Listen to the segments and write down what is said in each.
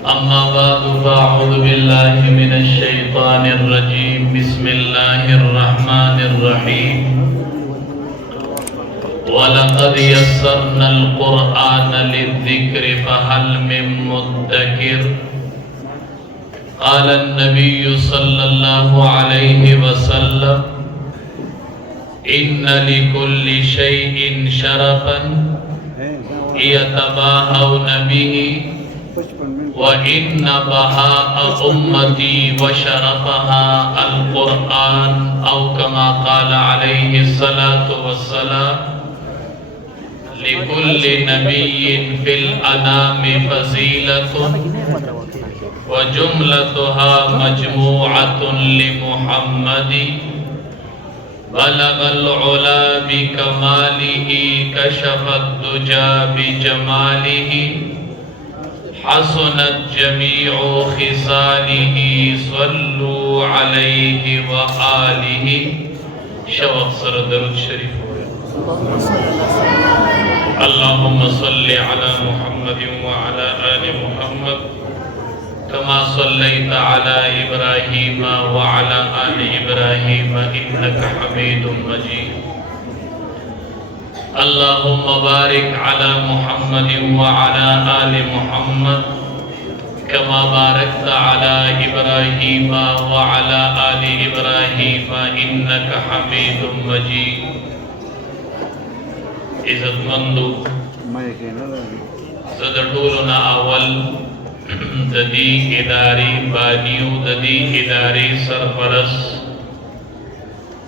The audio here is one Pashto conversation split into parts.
अम्मा बादु फ़अऊज़ु बिल्लाहि मिनश शैतानिर रजीम बिस्मिल्लाहिर रहमानिर रहीम वलक़द यस्सरनल क़ुरआन लिज़्ज़िक्रि फ़हल मिन मुद्दकिर क़ालन नबिय्यु सल्लल्लाहु अलैहि वसल्लम इन्ना लिकुल्लि शैइन शरफ़न यतबाहौना बिही व इन्ना बहाअ उम्मती व शरफ़हा अल क़ुरआन औ कमा क़ाल अलैहि सलातु वस्सलाम लिकुल्लि नबिय्यिन फिल अनामि फ़ज़ीलतुन व जुमलतुहा मजमूअतुन लिमुहम्मदी बलगल उला बिकमालिही कशफद दुजा बिजमालिही हसनत जमीउ खिसालिही सल्लु अलैहि व आलिही। शवक़ सर दरूद शरीफ हो। अल्लाहुम्मा सल्लि अला मुहम्मदिन व अला आलि मुहम्मद कमा सल्लैता अला इब्राहीम व अला आलि इब्राहीम इन्नका हमीदुम मजीद। अल्लाहुम्मा बारिक अला मुहम्मदिन व अला आलि मुहम्मद कमा बारकता अला इब्राहीम व अला आलि इब्राहीम इन्नका हमीदुम मजीद। इज़्ज़तमंदो ज़दटोलना अवल ददी इदारी बानियों ददी इदारी सरपरस्त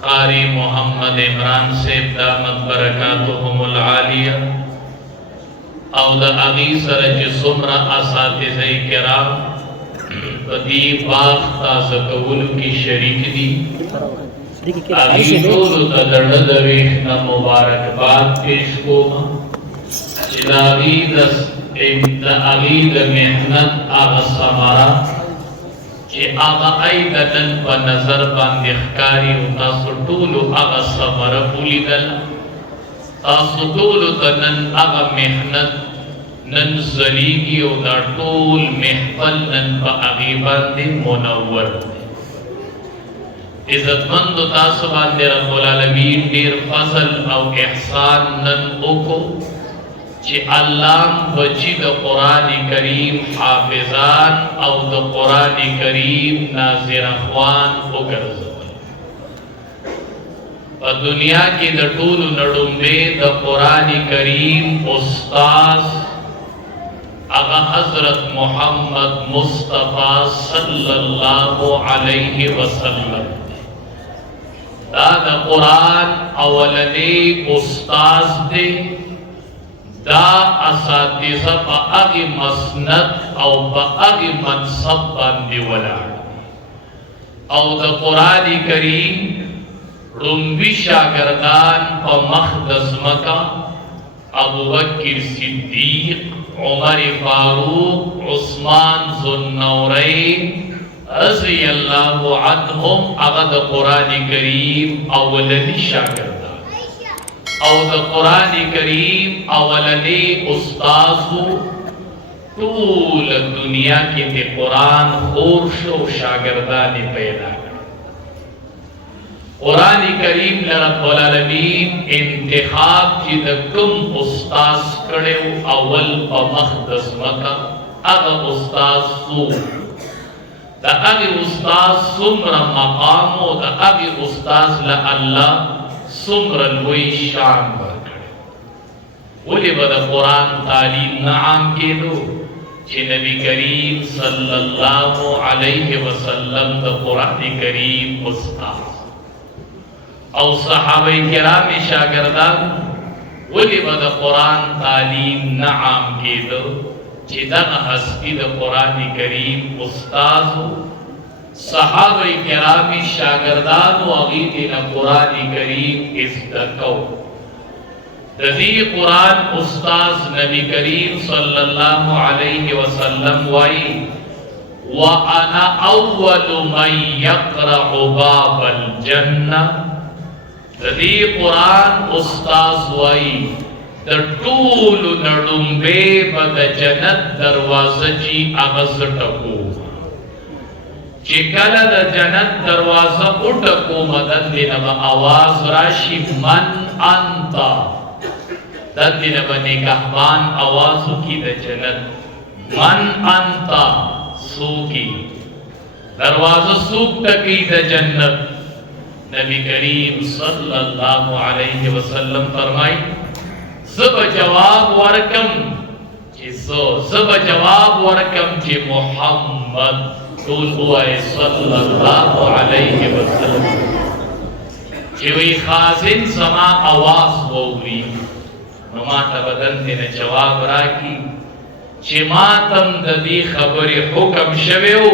कारी मोहम्मद इमरान से दामत बरकातुहुमुल आलिया और द अगी सरज सुमरा असातिज़े किराम बदी बाख ताज़कवुल की शरीक दी अगी तोल तदर्दवेश न मुबारकबाद पेश को चिदागी दस अगीद मेहनत आगा समारा कि आगा आई दतन पर नजर बांधे कारी तासु टूलु आगा समारा पुली दल तासु टूलु तनन आगा मेहनत नन जलीगी उदा टूल महफल नन पा आगी बांधे मुनव्वर इज़्ज़तमंद तासु बांधे रब्बुल आलमीन देर फजल और एहसान नन ओको कि अल्लाह बची द कुरान करीम हाफिजान और द कुरान करीम नाज़िर अख़वान उगर्ज़ और दुनिया की द टूल नडुम्बे द कुरान करीम उस्ताद आगा हज़रत मोहम्मद मुस्तफ़ा सल्लल्लाहु अलैहि वसल्लम दा द कुरान अवलने उस्ताद दे दा असातिज़ा पा आगे मसनद और पा आगे मनसब बांधे वलाड और द कुरान करीम रुम्बी शागिर्दान पा मखदस मका अबू बकर सिद्दीक उमर फारूक उस्मान ज़ुन्नौरैन रज़ियल्लाहु अन्हुम आगा द कुरान करीम अवलनी शागिर्दान और द कुरान करीम अवलने उस्ताज़ो तूल दुनिया के ते कुरान खोरशो शागिर्दानी पैदा कर कुरान करीम रब्बुल आलमीन इंतखाब की द कम उस्ताज़ कड़े अवल प मखदस मका अग उस्ताज़ सो द अग उस्ताज़ सुमरा मकामो द अग उस्ताज़ ला अल्लाह सुमरन वही शान बरकड़े बोले बदा कुरान तालीम नाम के दो कि नबी करीम सल्लल्लाहु अलैहि वसल्लम द कुरान करीम उस्ताद और सहाबे किराम शागिर्दान बोले बदा कुरान तालीम नाम के दो कि दन हस्ती द कुरान करीम उस्ताद सहाबे किरामी शागिर्दान व अगीद न कुरान करीम इज़्दकौ ददी कुरान उस्ताद नबी करीम सल्लल्लाहु अलैहि वसल्लम वाई व अना अव्वलु मन यक़रअु बाबल जन्नह ददी कुरान उस्ताद वाई د ټولو نه لومبې به د جنت دروازه چې هغه زه ټکوم. چې کله د جنت دروازه وټکوم دلته نه به اواز راشي من انت، دلته نه به نگهبان اواز وکړي د جنت من انت، څوک دروازه څوک ټکوي د جنت؟ نبی کریم صلی اللہ علیہ وسلم فرمائی زب جواب ورکم چی محمد طول ہوئے صلی اللہ علیہ وسلم چی وی خازن سما آواز ووری نما تبدن تینا جواب راکی چی ماتم دی خبری حکم شویو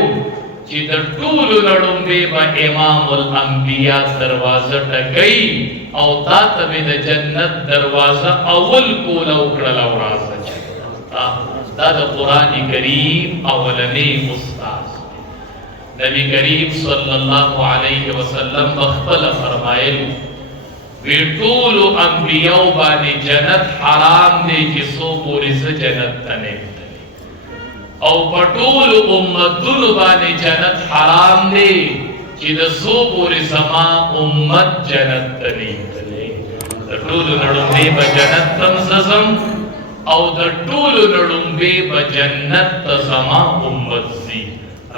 چې د ټولو لړومبې به امام الانبیاء دروازه ټکوي او تا ته مې د جنت دروازه اول کوله وکړله او راځه دا د قرآن کریم اولنی استاذ نبی کریم صلی الله علیه وسلم بخپله فرمایل وی ټولو انبیاو باندې جنت حرام دی چې څو پورې زه جنت ته نه او پټول امتونو باندې جنت حرام دی چې د څو پورې زما امت جنت ته نه تللی. د ټولو نه لومړی به جنت ته ځم او د ټولو نه لومړی به جنت ته زما امت ځي.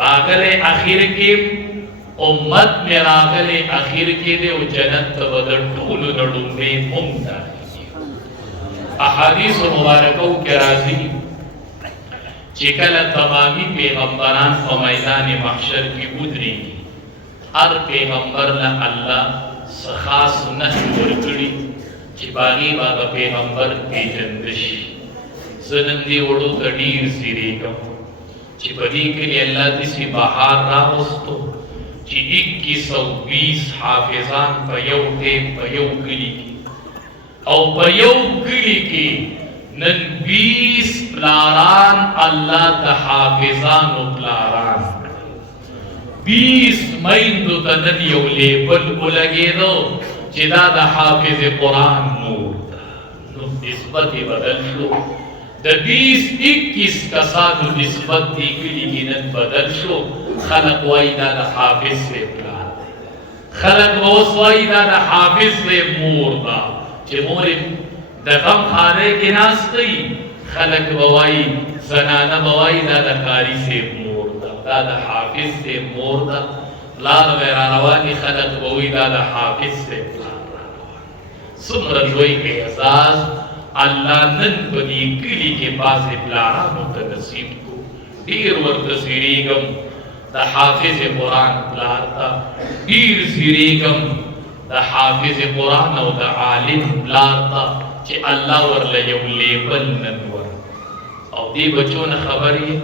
راغلی اخر کې امت مې راغلی اخر کې دی او جنت ته به د ټولو نه لومړی هم داخلي. احادیث مبارکو کې راځي چې کله تمامي پیغمبران په میدان محشر کې ودرېږي هر پیغمبر له الله څه خاص نښې ورکړي چې په هغې به هغه پیغمبر پېژنده شي. زه نن دې وړو ته ډېر ځېرېږم چې په دې کلي الله داسې بهار راوستو چې 2120 حافظان په یو ټیم په یو کلي کې او په یو کلي کې نن 20 پلاران اللہ تا حافظانو پلاران 20 میندو تا نن یو لیبل اولگی دو چی دا دا حافظ قرآن نور نو نسبت بدل شو دا 20-21 کسانو نسبت دی کلی کی نن بدل شو. خلق وائی دا دا حافظ سے پلار خلق وائی دا دا حافظ سے مور دا چی مور د غم خانه کې ناستئ خلک به وایي زنانه به وایي دا د قاري صاحب مور ده دا د حافظ صاحب مور ده پلار به را رواني خلک به وایي دا د حافظ صاحب پلار را روان. څومره لوی اعزاز الله نن په دې کلي کې بعضې پلارانو ته نصیب کړو. ډېر ورته ځېرېږم د حافظ قرآن پلار ته ډېر ځېرېږم د حافظ قرآن او د عالم پلار ته چې الله ورله یو لیبل نن ور او دې بچو نه خبر یې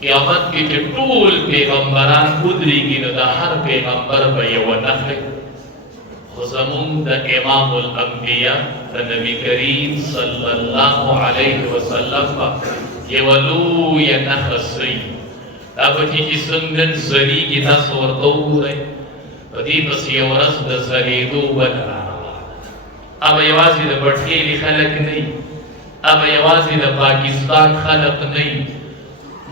قیامت کې چې ټول پیغمبران ودرېږي نو د هر پیغمبر به یوه نښه خو زمونږ د امام الانبیاء د نبي کریم صلی الله علیه وسلم به یوه لویه نښه سئ. دا بچي چې څنګه نن زریږي تاسو ورته وګورئ په دې پسې یوه ورځ د زریدو بله اب یوازې د بټکېلي خلک نه اب یوازې د پاکستان خلق نه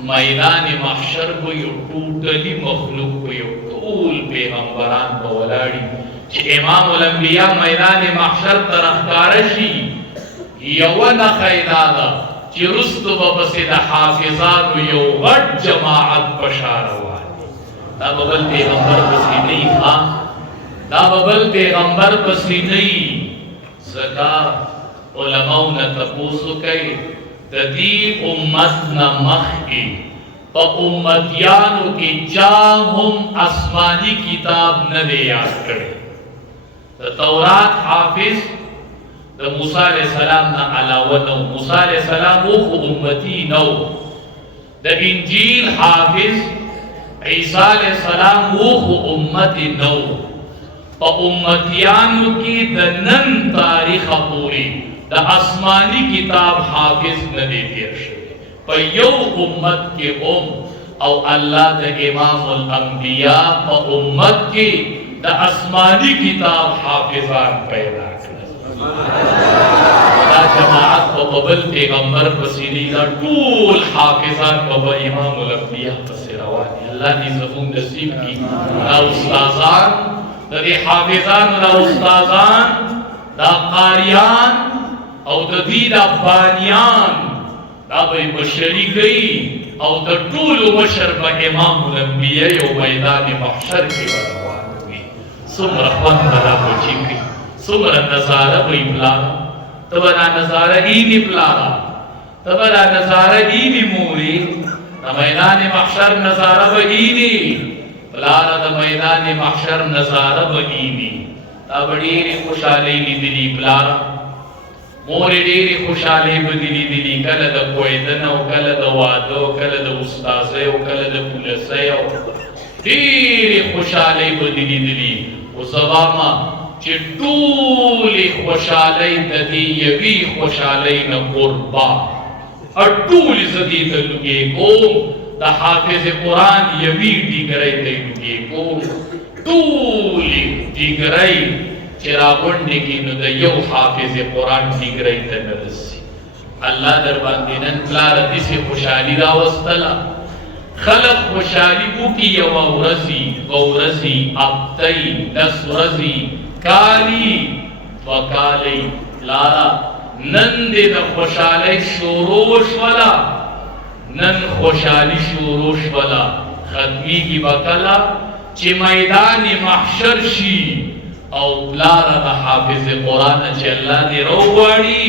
میدان محشر کو یو ټوټلي مخلوق کو یو ټول پیغمبران به ولاړي چې امام الانبیاء میدان محشر ته راښکاره شي یوه نښه یې دا ده چې وروستو به پسې د حافظانو یو غټ جماعت په شا روان دا به بل پیغمبر پسې نه وي دا به بل پیغمبر پسې نه وي. زکا علماء نه تپوسو کوي د دې امت نه مخکې په امتیانو کې چا هم آسماني کتاب نه دی یاد کړی. د تورات حافظ د موسی علیه السلام نه علاوه نو موسی علیه السلام خو امتی نو د انجیل حافظ عیسی علیه السلام خو امتی نو په امتیانو کې د نن تاریخ پورې د آسماني کتاب حافظ نه دی تیر شوی په یو امت کې او الله د امام الانبیاء په امت کې د آسماني کتاب حافظان پیدا کړل. دا جماعت په بل پیغمبر پسې دي، دا ټول حافظان په امام الانبیاء پسې روان دي. الله دې زموږ نصیب کړي دا استادان، د دې حافظانو دا استادان، دا قاریان او د دې دا بانیان، دا به بشري کوي او د ټولو مشر به امام الانبیاء یو میدان محشر کې روان وي. څومره خوند به دا بچي کوي، څومره نظاره به یې پلاره، ته به دا نظاره اینې پلاره، ته به دا نظاره اینې مورې، د میدان محشر نظاره به اینې پلاره، د میدان محشر نظاره به اینې. دا به ډېرې خوشحالۍ لیدلي پلاره، مورې ډېرې خوشحالۍ به دې لیدلي، کله د کویدن او کله د واده او کله د استازۍ او کله د پولسۍ او ډېرې خوشحالۍ به دې لیدلي. خو زه وایم چې ټولې خوشحالۍ د دې یوې خوشحالۍ نه قربان، ټولې زه دې ته لوګې کوم، د حافظ قرآن یوې ډیګرۍ ته یې لوګې کوم، ټولې ډیګرۍ چې راغونډې کړي نو د یو حافظ قرآن ډیګرۍ ته نه رسي. الله در باندې نن پلاره داسې خوشحالي راوستله، خلق خوشحالي وکړي یوه ورځي، دوه ورځي، هفتۍ، 10 ورځې، کالي، 2 کالۍ. پلاره نن دې د خوشحالۍ شروع شوله، نن خوشحالي شروع شوله، ختمیږي به کله چې میدان محشر شي او پلاره د حافظ قرآن چې الله دې راوغواړي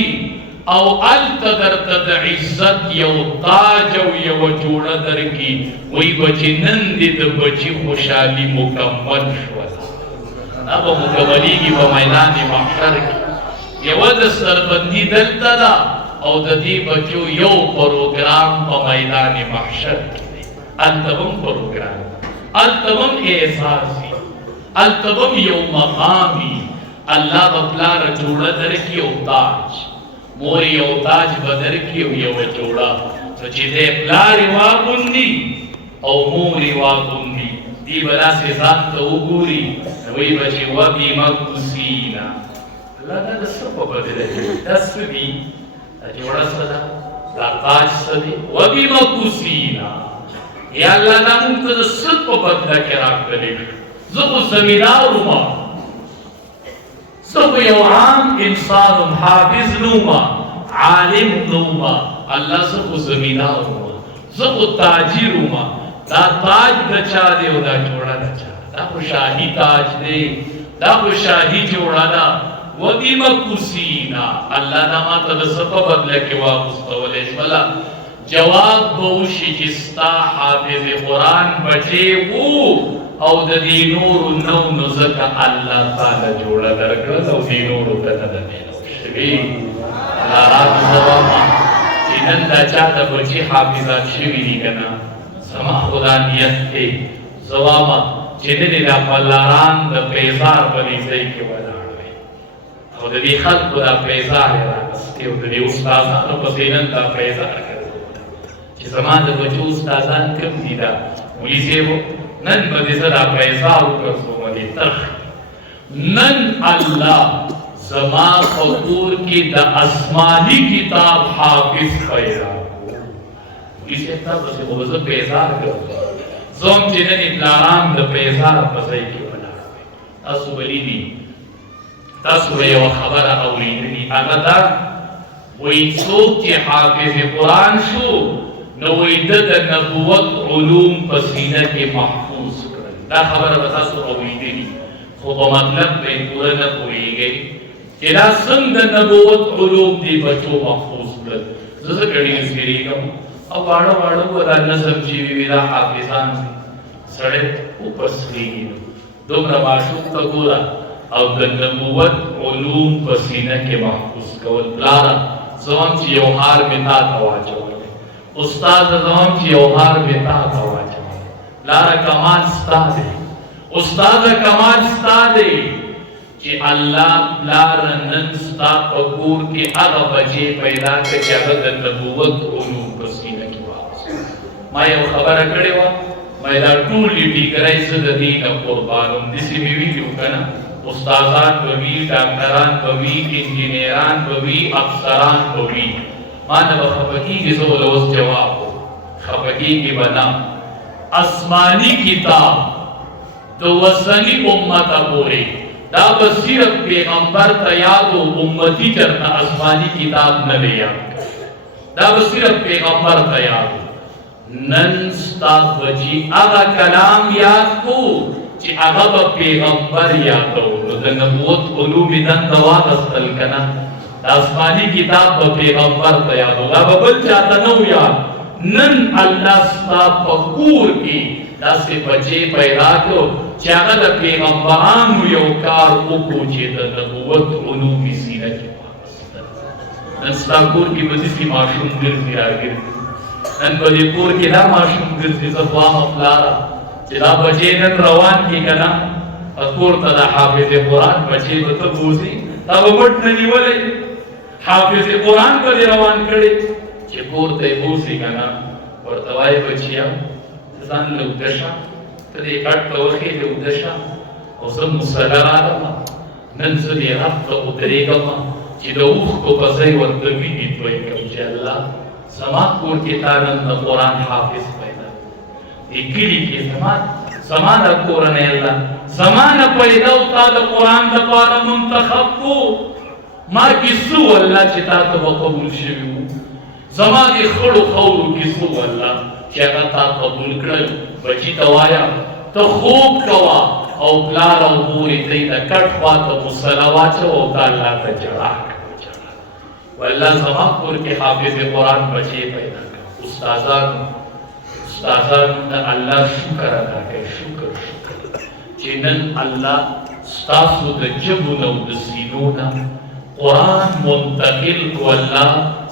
او هلته درته د عزت یو تاج او یوه جوړه درکړي، وایي به چې نن دې د بچي خوشحالي مکمل شوله. دا به مکملېږي په میدان محشر کې. یوه دستربندي دلته ده او د دې بچو یو پروګرام په میدان محشر کې دی. هلته هم پروګرام، هلته هم احساس وي، هلته هم یو مقام وي. الله به پلاره جوړه درکړي او تاج، مور یو تاج به درکړي او یوه جوړه، نو چې دی پلار یې واغوندي او مور یې واغوندي، دی به داسې ځان ته وګوري نو وایي به چې وبمکوسینا. الله دا د څه په بدله کې دا څه دي؟ دا جوړه څه ده؟ دا تاج څه دی؟ وبمکوسینا. یا الله دا موږ ته د څه په بدله کې راکړلی؟ زه خو زمیندار وم، زه خو یو عام انسان وم، حافظ نه وم، عالم نه وم. الله زه خو زمیندار وم، زه خو تاجر وم. دا تاج د چا دی او دا جوړه د چا؟ دا خو شاهي تاج دی، دا خو شاهي جوړه ده. وبمکوسینا. الله دا ما ته د څه په بدله کې واغوستولی شوله؟ جواب به وشي چې ستا حافظ قرآن بچې وو او د دې نورو نو نو ځکه الله تعالی جوړه درکړه او دې نورو ته نه ده میلاو شوې. الله راته زه وایم چې نن دا چا د بچي حافظان شوي دي که نه، زما خدا نیت دی زه وایم چې نن دا پلاران د پیزار په دې ځای کې ولاړ وي او د دې خلکو دا پیزار یې راغستې او د دې استادانو پسې نن دا پیزار ګرځولی چې زما د بچو استادان کوم دي؟ دا مولي صاحب نن به دې زه دا پیزار وګرځوم دې ترخ. نن الله زما په کور کې د آسماني کتاب حافظ پیدا کړو. مولي صاحب تا پسې خو به زه پیزار ګرځوم، زه هم چې نن یې پلاران د پیزار په ځای کې ولاړ وي. تاسو به لیدي، تاسو به یوه خبره اورېدلي، هغه دا وایي څوک چې حافظ قرآن شو نو وایي ده د نبوت علوم په سینه کې محفوظ کړل. دا خبره به تاسو اورېدلي خو په مطلب به یې پوره نه پوهېږئ چې دا څنګه د نبوت علوم دې بچو محفوظ کړل. زه ځکه ډېر زیرېږم او واړه واړه به دا نظم چې وي دا حافظان دي، سړی وپسخېږي. دومره ماشوم ته ګوره او د نبوت علوم په سینه کې محفوظ کول. پلاره زه هم چې یو هار مې تا ته واچولی، استاده زه هم چې یو هار مې تا ته واچولی. پلاره کمال ستا دی، استاده کمال ستا دی چې الله پلاره نن ستا په کور کې هغه بچې پیدا کړه چې هغه د نبوت علوم په سینه کې واغوست. ما یو خبره کړې وه، ما دا ټولې ډیګرۍ زه د دې نه قربان وم. داسې مې ویلي وو که نه، استادان بوي ډاکټران بوي انجینران بوي افسران بوي ما نه خپکی کی زو لوس جواب خپکی کی بنا آسمانی کتاب تو وسنی امت پوری دا بصیرت پیغمبر ته یادو امتی چرته آسمانی کتاب نه لیا دا بصیرت پیغمبر ته یادو نن استاد بچی هغه کلام یاد کو چې هغه پیغمبر یادو د نبوت علوم نن واغستل کنا آسمانی کتاب په پیغمبر ته یادو دا بل چاته نو یاد نن الله ستا په کور کې داسې بچې پیدا کړو چې هغه د پیغمبرانو یو کار وکړو چې د نبوت علوم سینه کې واغستل نن ستا کور کې به داسې ماشوم ګرځي راګرځي نن په دې کور کې دا ماشوم ګرځي زه خو هم پلاره چې دا بچې نن روان کړي که نه کور ته د حافظ قرآن بچې به ته بوځي تا به مټ نه نیولی حافظ قرآن به دې روان کړي چې کور ته یې بوځي که نه ورته وایي بچیا ځان له اوږده شه ته دې کټ ته وخېږې اوږده شه او زه مصله رالم نن زه دې غږ ته ودرېږم چې د اوښکو په ځای ورته وینې توی کړم چې الله زما کور کې تا نن د قرآن حافظ پیدا دې کلي کې زما د کورنۍ الله زما نه پیدا او تا د قرآن دپاره منتخب کو ما کې څه الله چې تا ته به قبول شوي وو زما دې خړو خورو کې څه الله چې هغه تا قبول کړل بچي ته وایه ته خوب کوه او پلار او مورې ته یې د کټ خوا ته مصله واچوه او ته الله ته ژړا والله زما کور کې حافظ قرآن بچې پیدا کړه استادانو د الله شکر ادا کوي شکر چې نن الله ستاسو د ژبو نه او د سینو نه قرآن منتقل کو الله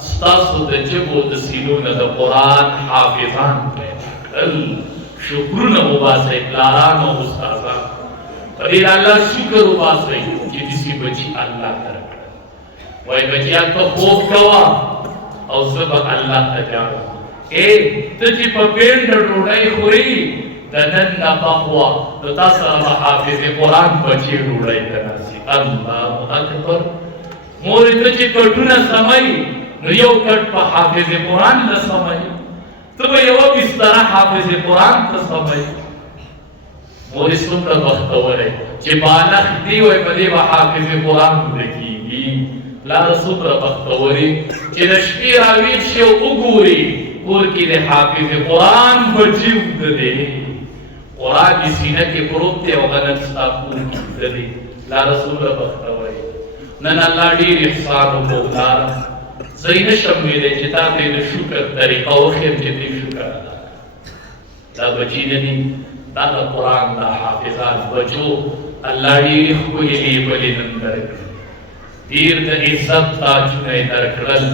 ستاسو د ژبو د سینو نه د قرآن حافظان پیدا کړل شکرونه وباسئ پلاران او استادان په دې الله شکر وباسئ چې داسې بچي الله درکړل وای بچیا ته خوب کوه او زه به الله ته ژاړم ته چې په پینډه ډوډۍ خوري د نن نه پخوا نو تا سره به حافظ قرآن بچي ډوډۍ ته ناستي الله اکبر مورې ته چې کټونه سموي نو یو کټ په حافظ قرآن نه سموي ته به یوه بستره حافظ قرآن ته سموي مورې څومره بختوری چې بالښت دی وای په دې به حافظ قرآن وده کېږي پلاره څومره بختوري چې د شپې راویښ شي او وګوري کور کې د حافظ قرآن بچي وده دی قرآن د سینه کې پروت دی او هغه نن ستا کور کې وده دی پلاره څومره بختوري نن الله ډېر احسان وکړو پلاره زه یې نشم ویلی چې تا ته یې د شکر طریقه وښیم چې ته شکر ادا دا بچي نه دي دا د قرآن دا حافظان بچو الله ډېرې ښکلې لیبلې نن درکړي ډېر د عزت تاجونه یې درکړل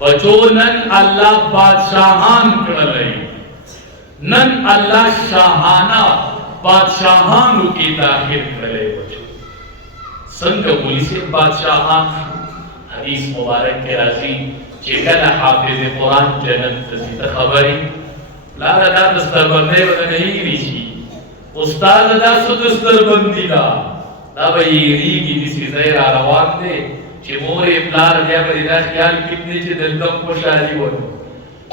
بچو نن الله بادشاهان کړلی نن الله شاهانه بادشاهانو کې داخل کړلی بچو څنګه مولوي صاحب بادشاهان حدیث مبارک کې راځي چې کله حافظ قرآن جنت ته ځي ته خبرې پلاره دا دستربندۍ به نه هېرې شي استاده دا څه دستربندي ده دا به یېرېږي داسې ځای را روان دی چې مور یې پلار بیا به دې دا خیال کېږدي چې دلته هم خوشحالي ونه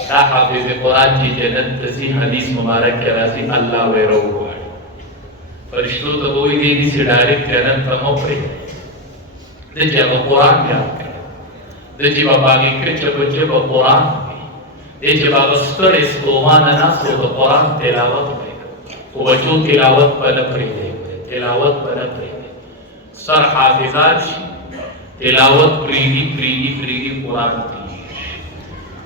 دا حافظ قرآن چې جنت ته ځي حدیث مبارک کې راځي الله به یې راوغواړي فرشتو ته به وایي دی داسې ډایرکټ جنت ته مه پرېږدئ د چې هغه قرآن یاد کړي د چې به باغې کچه په ژبه قرآن وي د چې به هغه ستړی ستومانه ناست و د قرآن تلاوت به خو بچو تلاوت به نه پرېږدئ تلاوت به نه پرېږدئ سر حافظات شي تلاوت پرېږدي قرآن پرېږدي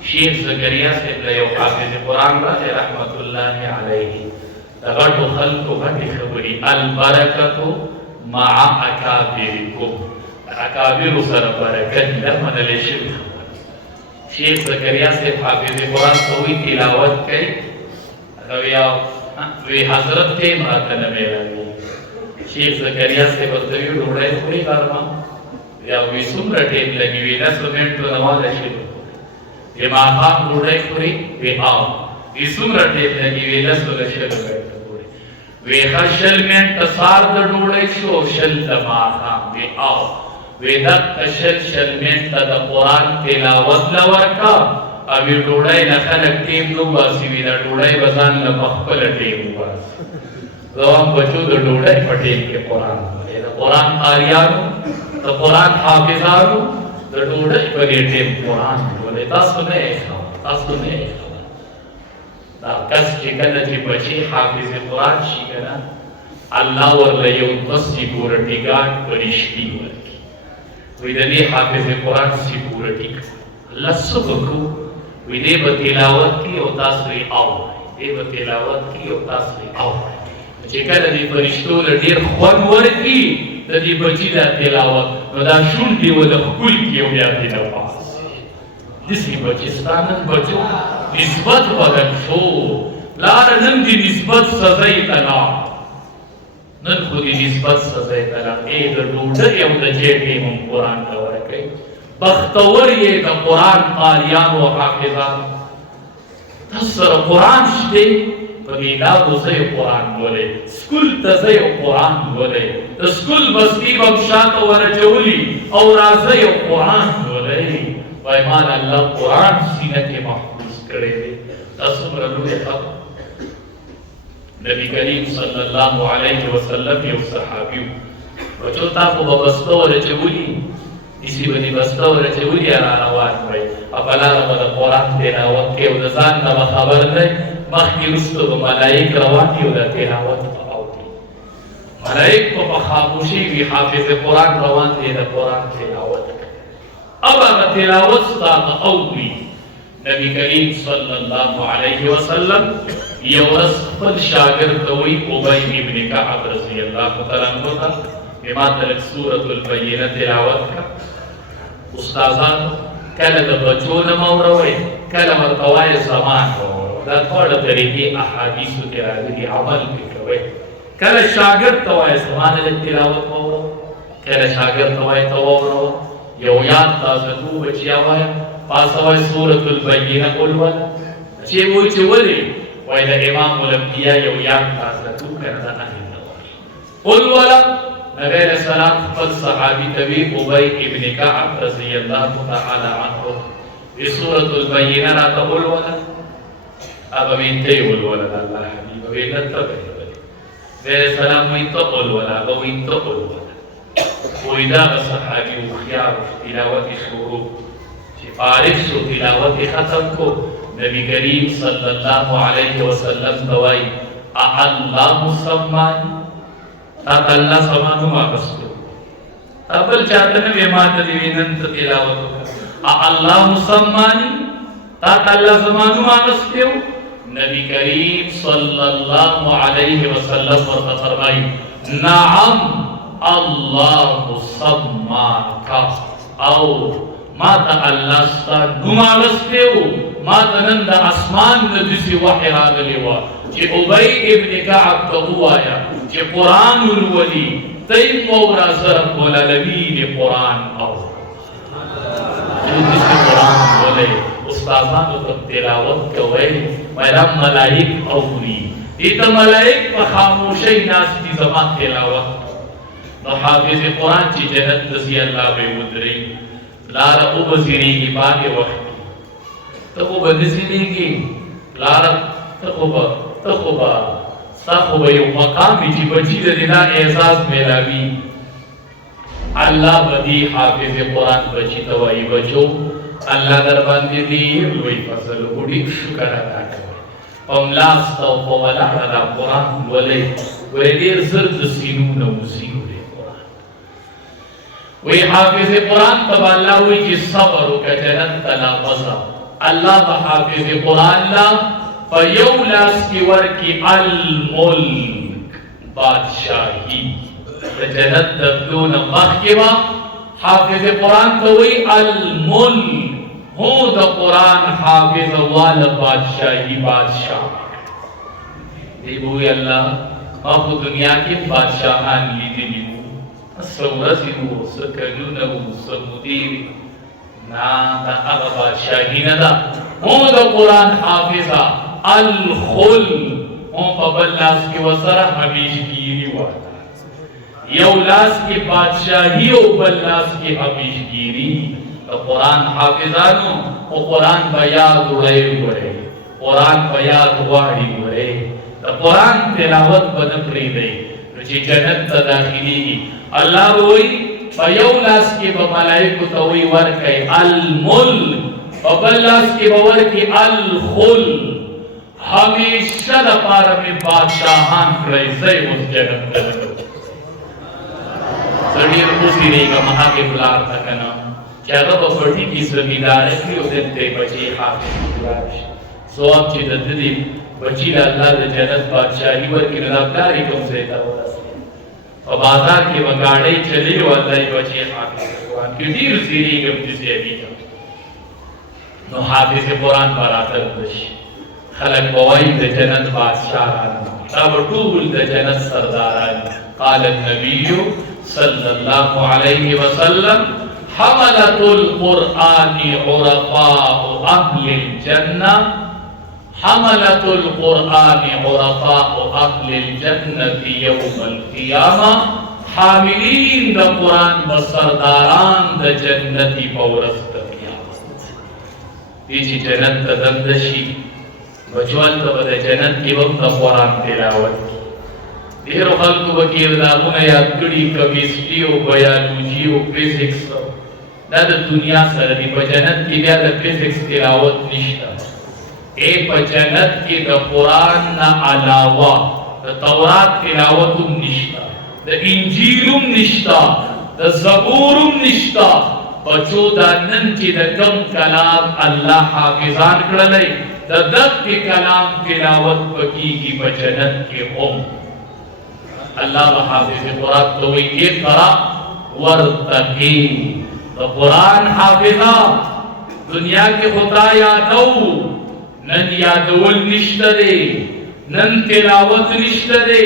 شیخ زکریا صاحب له یو حافظ قرآن راغی رحمت الله علیه د غټو خلکو غټې خبرې البرکة مع اکابرکم اکابرو سره برکت ده منلی شوې خبره شیخ زکریا صاحب حافظ قرآن ته وایي تلاوت کوي وی حضرت ټیم راته نه میلاوي شیخ زکریا صاحب ورته وایي ډوډۍ خورې غرمه یا وی څومره ټیم لګي وي 10 منټو نه واده شي وی ماښام ډوډۍ خورې وی وی څومره ټیم لګي وي 10 منټو ویخا شل منٹ سار دا ڈوڑی شو شل دا ماخام وی آو وی دک شل منٹ دا قرآن تلاوت لورکا اوی ڈوڑی نخلق ٹیم دو باسی وی دا ڈوڑی بزان لپخپل ٹیم باسی دوام بچو دا ڈوڑی پٹیم کے قرآن دا قرآن قاریانو دا قرآن حافظانو دا ڈوڑی پگی ٹیم قرآن دولے تاسو نے خوا دا کس چی کنا چی بچی حافظ قرآن شی کنا اللہ ورلہ یو کس چی پورٹی گاٹ پرشتی ورکی وی دا دی حافظ قرآن سی پورٹی اللہ سبکو وی دے با تلاوت کی او تاثری آو دے با تلاوت کی او تاثری آو چی کنا دی پرشتو لدیر خوان ورکی دا دی بچی دا تلاوت نو دا شون دی و دا خکول کی او بیا تلاوت دسی بچستانن بچو نسبت بدل شو لار نن دی نسبت سزای تلا نن خودی نسبت سزای تلا اے در ڈوڑی او دا جیبی من قرآن دور کئی بختور یہ دا قرآن قاریان و حافظان تسر قرآن شتے پگیلا دو زی قرآن بولے سکول تزی قرآن بولے سکول بستی بمشاق ورجولی اور آزی قرآن بولے ویمان اللہ قرآن سینہ کے محفوظ کرے دے تصمر اللہ خط نبی کریم صلی اللہ علیہ وسلم یو صحابیو وچو تاکو ببستو ورچولی اسی بنی بستو ورچولی انا روان بھائی اپلا رمضا قرآن تلاوت کے ودزان نبا خبر دے مخی رستو بملائک روان کی ودا تلاوت پاوتی ملائک کو بخاموشی وی حافظ قرآن روان دے دا قرآن تلاوت اب اگر تلاوت ستاق اولی نبی کریم صلی اللہ علیہ وسلم یورس خپل شاگرد دوی عبی ابن کعب رضی اللہ تعالیٰ عنہ امام تلک سورة البینہ تلاوت کا استازان کل دا بچو نموروی کل مرتوائی زمان موروی دا تھوڑا طریقی احادیث و تلاوی عمل بکوی کل شاگرد توائی زمان لک تلاوت موروی کل شاگرد توائی توائی یو یاد تازدو بچی آوائی پاسوائی سورة البینہ قلوالا چی وی چی ولی وی دا امام الانبیاء یو یاد تازدو کرنا نہیں نوائی قلوالا نبی علیہ السلام خفل صحابی طبی عبی ابن کعب رضی اللہ تعالی عنہ یہ سورة البینہ راتا قلوالا اب امینتے قلوالا اللہ حبیب اب انتا بہی نبی علیہ السلام وینتا قلوالا اب وینتا قلوالا وإذا بصحابي وخيار تلاوة شروع فارغ شو تلاوة ختمكو نبي كريم صلى الله عليه وسلم دوائی اللہ سمانی تاک اللہ سمانو ما بسکو تابل چاہتا نبی مات دیوینن تلاوتو اللہ سمانی تاک اللہ سمانو ما بسکو نبی کریم صلی اللہ علیہ وسلم فرمائی نعم اللہ سماکا او ماتا اللہ ستا نمالستے ہو ماتا نند اسمان ندسی وحی راگلے ہوا چی عبی ابن کعب کہو آیا چی قرآن الولی تیم مورا سرم مولا لبین قرآن آو جو جس قرآن بولے استاذان تک تلاوت کوئے میرا ملائک اولی ایتا ملائک خاموشی ناس کی زمان تلاوت نو حافظ قرآن چی جنت دسی اللہ بے مدری لارا او بزیری کی باقی وقت تقو بدزیری کی لارا تقو یو مقامی چی بچی دینا احساس میلاوی اللہ بدی حافظ قرآن بچی توائی بچو اللہ در باندی دیر لوی فضل گوڑی شکر ادا کرو املاس تو قوالا علا قرآن ولی ویدیر زرد سینو نوزیو وی حافظ قرآن تب اللہ ہوئی جی صبرو کا جنت تلا بزا اللہ با حافظ قرآن لا فیولاس کی ورکی الملک بادشاہی جنت دبدون مخیبا حافظ قرآن تو ہوئی الملک ہوں دا قرآن حافظ والا بادشاہی بادشاہ دیبوی اللہ مخو دنیا کی بادشاہان لیدی لیدی سورسنو سکنونو سمدیری نا دا اغا بادشاہی ندا ہوں دا قرآن حافظا الخل او په بل لاس کې وسره همیشګيري والا یو لاس کې بادشاہي او بل لاس کې همیشګيري قرآن حافظانو او قرآن بیا دوړې وړې قرآن بیا غواړي وړې د قرآن تلاوت بد پرې دی چې جنت ته داخلي الله وایي په یو لاس کې به ملائکه ته وی ورکړي الملک او بل لاس کې به ورکړي الخل همیشه لپاره مې بادشاہان کړی زه اوس جنت ته سړی اوسې ریګه هغه بلار تا کنه چې هغه په پټي کې زمیندار کې او دې بچي حافظ راشي سواب چې د دې بچی له الله د جنت بادشاہي ورکړي نه داري کوم څه تا ورسې په بازار کې وګاړې چلی او الله بچي حافظ قرآن کې ډیر سری کوم څه دی نو حافظ قرآن براتل بشي خلق بوای د جنت بادشاہان دا ټول د جنت سرداران قال النبي صلى الله عليه وسلم حملة القرآن عرفاء أهل الجنة حملة القرآن عرفاء أهل الجنة يوم القيامة حاملين د قرآن بسرداران د جنتي پورست قیامت دیجی جنت تدندشی بچوال تب د جنت کی وقت قرآن تلاوت دیر خلق وکی ادامون یاد کری کمیسٹری و بیالوجی و فیزکس دا د دنیا سره دی په جنت کې بیا د فزکس تلاوت نشته په جنت کې د قرآن نه علاوه د تورات تلاوت هم نشته د انجیل هم نشته د زبور هم نشته بچو دا نن چې د کم کلام الله حافظان کړلی د دغه کلام تلاوت پکېږي په جنت کې هم الله به حافظ قرآن ته وایي اقرأ وارتقي قرآن حافظہ دنیا کے خدا یادو نن یادول نشته دے نن تلاوت نشته دے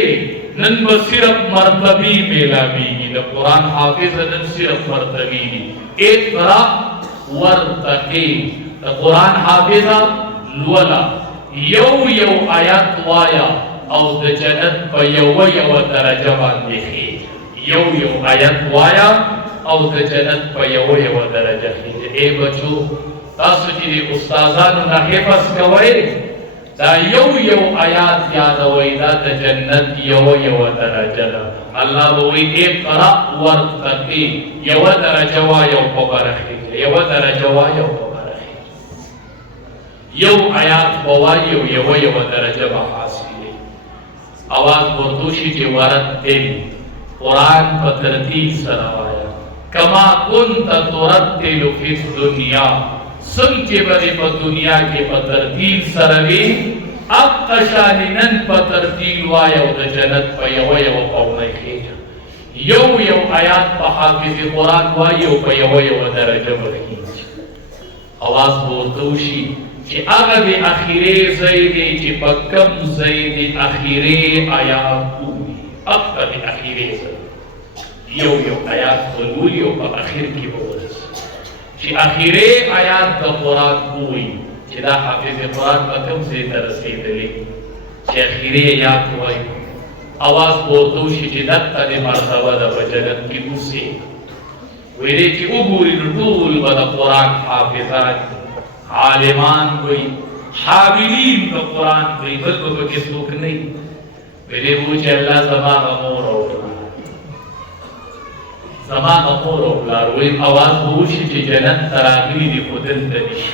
نن بصرف مرتبی میلاویگی دا قرآن حافظ نن صرف مرتبی اقرأ وارتقي دا قرآن حافظہ لولا یو آیات وایا او دا جنت پا یو درجہ باندې خی یو آیات وایا او د جنت په یو درجه کې اے بچو تاسو چې استادانو نه حفظ کوئ دا یو آیات یادوي دا د جنت یو درجه ده الله وی اقرأ وارتقي یو درجه وایو په برخه یو درجه وایو په برخه یو آیات وایو یو درجه به حاصله اواز ورتوشي چې ورتل قرآن په ترتیب سره وایي کما كنت ترتل فی الدنیا سنچے بری پا دنیا کے پا ترتیل سروی اب قشاننن پا ترتیل وایو دا جنت پا یو قومی خیجا یو آیات پا حافظ قرآن وایو پا یو درجہ برکیج آواز بولتوشی چی اگا بی اخیرے زیدے چی پا کم زیدے اخیرے آیات کوئی اگا بی اخیرے زیدے یو آیات خلولی و پا اخیر کی بولس چی اخیرے آیات دا قرآن کوئی چی دا حافظ قرآن پا کم سے ترسید لی چی اخیرے آیات ہوئی آواز بولتوشی چی دکتا دی مرتبہ دا بجنت کی دوسے ویدے چی اگوری نطول بدا قرآن حافظان عالمان کوئی حاملین دا قرآن کوئی بلکو کی سوک نہیں ویدے بوچی اللہ زمان امور ہوگا زمان امور اوپلار وی آواز بوشی چی جنت تراغلی دی خودل تنیش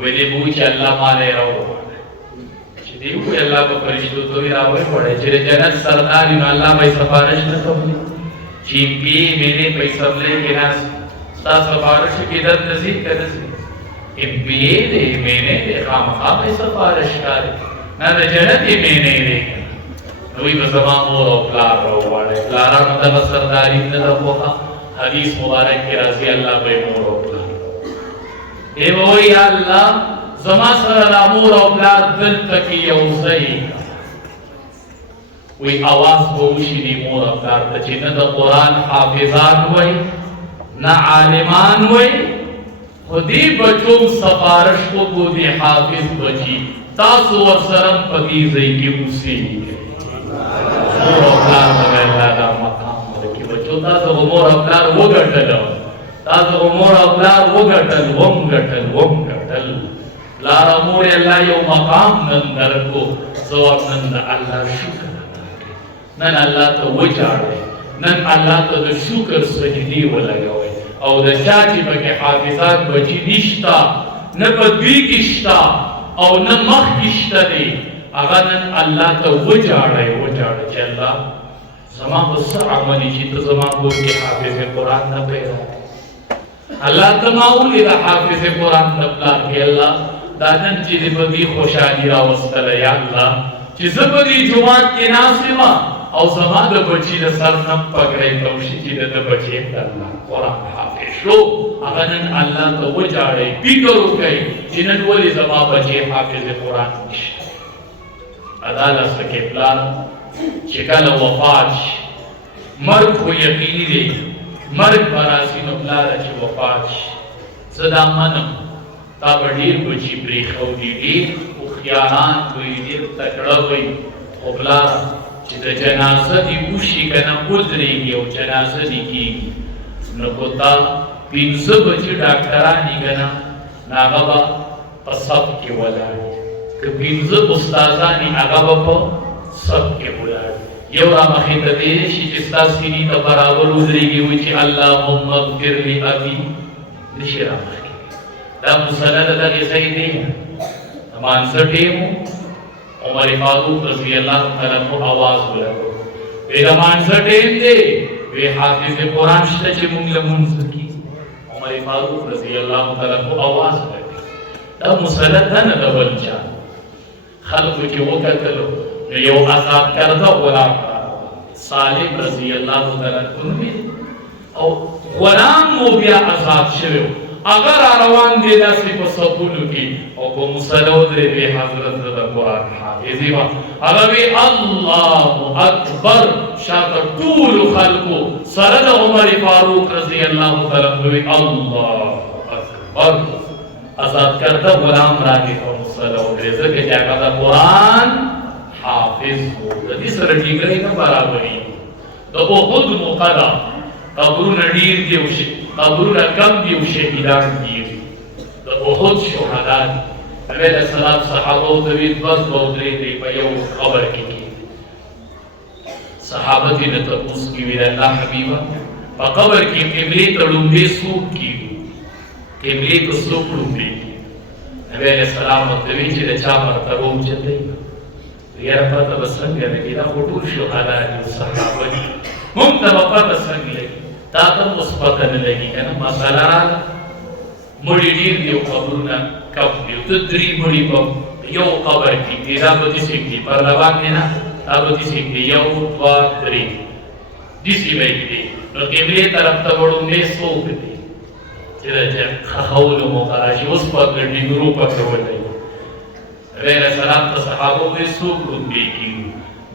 وی دی بوچی اللہ مالے رو چی دیوی اللہ با فرشتو توی راوی پڑے چی جنت سرداری نو اللہ بائی سفارش نکولی چی پی مینے بائی سبلے کے ناس ستا سفارش کی در نزید کا نزید امپیے دے مینے دے خام بائی سفارش کاری نا دا جنت ہی مینے دے نوی بزمان مور او پلار رو وارے پلارانو دا سرداری ندا پوکا حدیث مبارک کی رضی اللہ بے مور او پلار اے بوئی یا اللہ زمان سر مور او پلار دل تکی یوزئی وی آواز بوشی دی مور او پلار تچی ندا قرآن حافظان وی نا عالمان وی خودی بچوم سفارش کو دی حافظ بچی تاسو ورسرم پدی زئی کی اوسی مور اپلار بغیر دا مقام ورکی بچو تاسو مور اپلار وګټل تاسو مور اپلار وګټل وګټل لار مور الله یو مقام نن درکو ثواب نن الله شکر نن الله ته وجاړي نن الله ته د شکر سجدي ولګوي او د چا چې پکې حافظات بچی نشتا نه په دوی کې شتا او نه مخ کې شته دی هغه نن الله ته وجاړي چې الله زما وس عملي چې ته زما کور کې حافظ قرآن نه پیدا الله ته ماولي د حافظ قرآن نه پلان کې الله دا نن چې په دې خوشالي راوستله یا الله چې زه په دې جومات کې ناسمه او زما د بچی د سر نه پګړې توشي چې د بچی د الله قرآن حافظ شو هغه نن الله ته وجاړي فکر وکړي چې نن ولې زما بچی حافظ قرآن نشته عدالت سکه پلان چې کله وفات مرګ خو یقیني دی مرګ براسي نو پلان چې وفات صدا منم تا ډیر بچی پرې خو دي او خیانان دوی ډیر تکړه وي او پلان چې د جنازه دی وشي کنه ودرېږي او جنازه دی کېږي نو کوتا 500 بچي ډاکټران دي کنه هغه به په صف کې ولاړ که 500 استادان هغه به په صف کې ولاړ یو را مخې ته دی چې ستاسو سینې ته برابر ودرېږي وایي چې اللهم اغفر لأبي نشي را مخې دا مسله دغه ځای دی مانځه ټیمو عمر فاروق رضی اللہ تعالی عنہ आवाज ولګو پیغمبر سټین دی وی حافظ قرآن شته چې موږ له مونږ کی عمر فاروق رضی اللہ تعالی عنہ आवाज ولګو دا مسله نه د بلچا خلکو چې وکړلو یو عذاب کرده غلام صالح رضی اللہ تعالی عنہ او غلام مو بیا عذاب شوی اگر روان دی داسې په سکولو کې او په مسلو دی به حضرت د قرآن حافظي وا هغه وی الله اکبر شاته ټول خلکو سره د عمر فاروق رضی الله تعالی عنہ وی الله اکبر آزاد کرده غلام راګه په مسلو دی ځکه چې هغه د قرآن حافظ وو د دې سره ټیګري نه برابرې د احد مقدم قبرونه ډیر دی او قبرونه کم دی او شهیدان دي د احد شهدا نبی علیہ السلام صحابه ته وی بس بودري دی په یو خبر کې صحابه دې ته اوس کې وی الله حبیبا په قبر کې قبله ته لومبي سوق کی قبله ته سوق لومبي نبی علیہ السلام ته وی چې چا مرتبه وچته یاره پته وسنګ دی دا ټول شهدا دي صحابه دي مونږ ته پته څنګه تا ته مثبت نه لګي کنه مثلا مړی ډیر دی قبرونه کم دی ته درې مړی په یو قبر کې دی دا به دي سګي پر روان نه دا به دي سګي یو وا درې دي سی وایي دی نو قبله طرف ته وړاندې سوق دی چې راځه خاول مو راځي اوس په دې ګروپ په ولای نبی سلام ته صحابه وې سوق وړاندې کیږي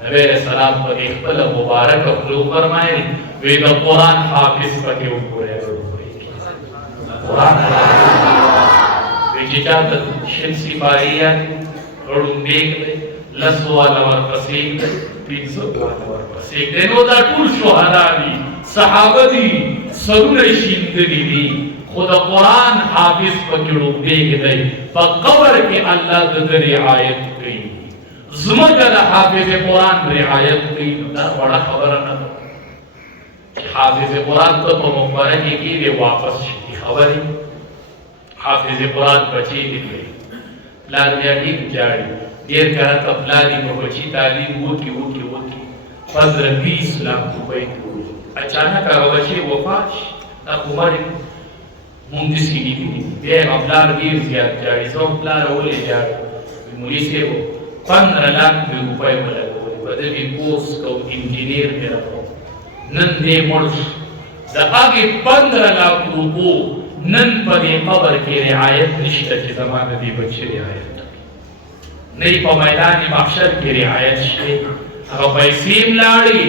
نبی سلام په خپل مبارک خپل فرمایي وی د قرآن حافظ پکې وګورئ قرآن وی چې چاته شمسی پاریه وړاندې کړي لسو والا ورپسې 300 والا ورپسې نو دا ټول شهدا دي صحابه دي سرونه شیندلي دي خو د قرآن حافظ پکې وړاندې کړي په قبر کې الله د رعایت کوي زموږه د حافظ قرآن رعایت کوي دا وړه خبره نه ده حافظ قرآن ته په مقبره کې کېږي واپس شي خبرې حافظ قرآن بچی دي پلار بیا ډېر جاړي ډېر کله ته پلار یې په بچي تعلیم وکړي 15-20 लाख روپۍ اچانک هغه بچی وفات شي دا عمر مونږ داسې لیدلي بیا یې پلار ډېر زیات جاړي زه هم پلار ولې جاړي مولي صاحب 15 लाख روپۍ ولګولې په دې کورس کوم انجینیر مې راکړ نن دې مړ د هغې 15 लाख روپو نن په دې قبر کې رعایت نشته چې زما د دې بچي رعایت نه په میدان محشر کې رعایت شته هغه پیسې ملاړي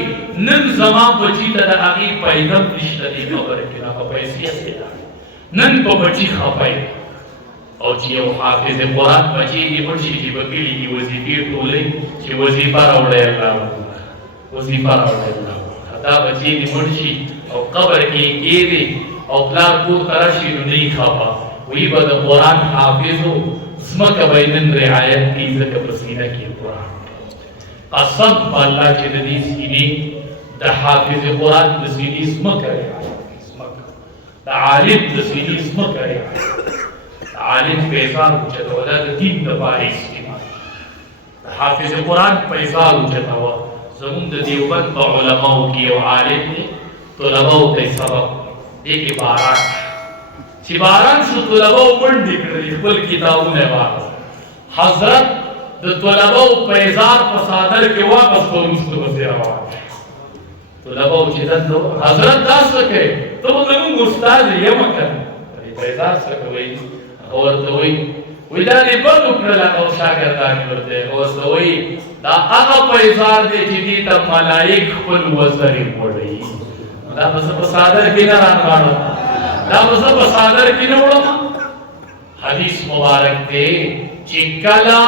نن زما بچي ته د هغې پیدا نشته دې قبر کې هغه پیسې لاړې نن په بچی خپای او چې یو حافظ قرآن بچی دی مرشي چې بکلی دی وظیفې ټولې چې وظیفه راوړی الله وظیفه راوړی الله دا بچی دی مرشي او قبر کې کېږي او پلار کور ته راشي نو نه یې خفه وی به د قرآن حافظ و ځمکه به یې نن رعایت کړي ځکه په سینه کې قرآن قسم په الله چې د دې سینې د حافظ قرآن د سینې ځمکه د عالم د سینې ځمکه عالم پیسان اوچتاوه دا د دین دپاره استعمال د حافظ قرآن پیسان اوچتاوه زمونږ د دیوبند په علماو کې یو عالم دی طلباو ته یې سبق دی کې باران چې باران شو طلباو منډې کړلې خپل کتابونه یې واخیست حضرت د طلباو پیزار په څادر کې واپس په وروسته پسې روان طلباو چې دلته حضرت دا څه کوې ته به زمونږ استاد یې یم که نه پیزار څه کوئ ورته وایي دا دې بند وکړل او شاګردان یې ورته ورته وایي دا هغه پیزار دی چې دې ته ملایک خپل وزرې وړي دا به زه په څادر کې نه رانغاړم دا به زه په څادر کې نه وړم حدیث مبارک دی چې کله